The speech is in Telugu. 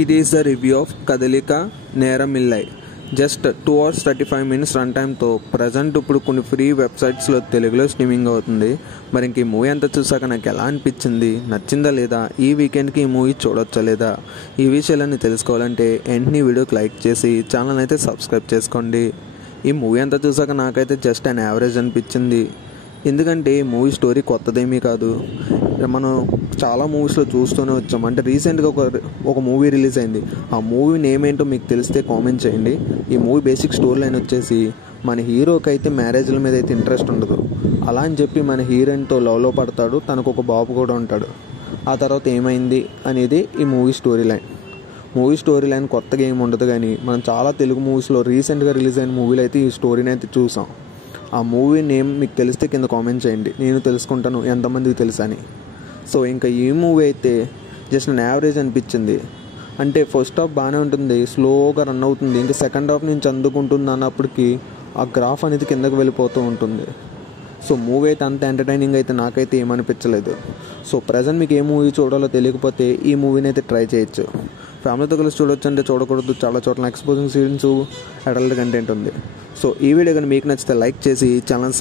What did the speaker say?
It is a review of Kadalika Neramillai. Just 2 hours 35 minutes run టైంతో ప్రజెంట్ ఇప్పుడు కొన్ని ఫ్రీ వెబ్సైట్స్లో తెలుగులో స్ట్రీమింగ్ అవుతుంది. మరి ఇంక ఈ మూవీ అంతా చూసాక నాకు ఎలా అనిపించింది, నచ్చిందా లేదా, ఈ వీకెండ్కి ఈ మూవీ చూడొచ్చా లేదా, ఈ విషయాలన్నీ తెలుసుకోవాలంటే వెంటనే వీడియోకి లైక్ చేసి ఛానల్ అయితే సబ్స్క్రైబ్ చేసుకోండి. ఈ మూవీ అంతా చూసాక నాకైతే జస్ట్ అండ్ యావరేజ్ అనిపించింది. ఎందుకంటే ఈ మూవీ స్టోరీ కొత్తదేమీ కాదు, మనం చాలా మూవీస్లో చూస్తూనే వచ్చాం. అంటే రీసెంట్గా ఒక మూవీ రిలీజ్ అయింది. ఆ మూవీ నేమ్ ఏంటో మీకు తెలిస్తే కామెంట్ చేయండి. ఈ మూవీ బేసిక్ స్టోరీ లైన్ వచ్చేసి, మన హీరోకి అయితే మ్యారేజ్ల మీద అయితే ఇంట్రెస్ట్ ఉండదు. అలా అని చెప్పి మన హీరోయిన్తో లవ్లో పడతాడు. తనకు ఒక బాబు కూడా ఉంటాడు. ఆ తర్వాత ఏమైంది అనేది ఈ movie story line. Movie story line కొత్తగా ఏమి ఉండదు, కానీ మనం చాలా తెలుగు మూవీస్లో రీసెంట్గా రిలీజ్ అయిన మూవీలు అయితే ఈ స్టోరీని అయితే చూసాం. ఆ మూవీ నేమ్ మీకు తెలిస్తే కింద కామెంట్ చేయండి, నేను తెలుసుకుంటాను ఎంతమందికి తెలుసా అని. సో ఇంకా ఈ మూవీ అయితే జస్ట్ నేను యావరేజ్ అనిపించింది. అంటే ఫస్ట్ హాఫ్ బాగానే ఉంటుంది, స్లోగా రన్ అవుతుంది. ఇంకా సెకండ్ హాఫ్ నుంచి అందుకుంటుంది అన్నప్పటికీ ఆ గ్రాఫ్ అనేది కిందకు వెళ్ళిపోతూ ఉంటుంది. సో మూవీ అయితే అంత ఎంటర్టైనింగ్ అయితే నాకైతే ఏమనిపించలేదు. సో ప్రజెంట్ మీకు ఏ మూవీ చూడాలో తెలియకపోతే ఈ మూవీని అయితే ట్రై చేయొచ్చు. ఫ్యామిలీతో కలిసి చూడొచ్చు అంటే చూడకూడదు, చాలా చోట్ల ఎక్స్పోజింగ్ సీన్స్, అడల్ట్ కంటెంట్ ఉంది. సో ఈ వీడియో కానీ మీకు నచ్చితే లైక్ చేసి ఛానల్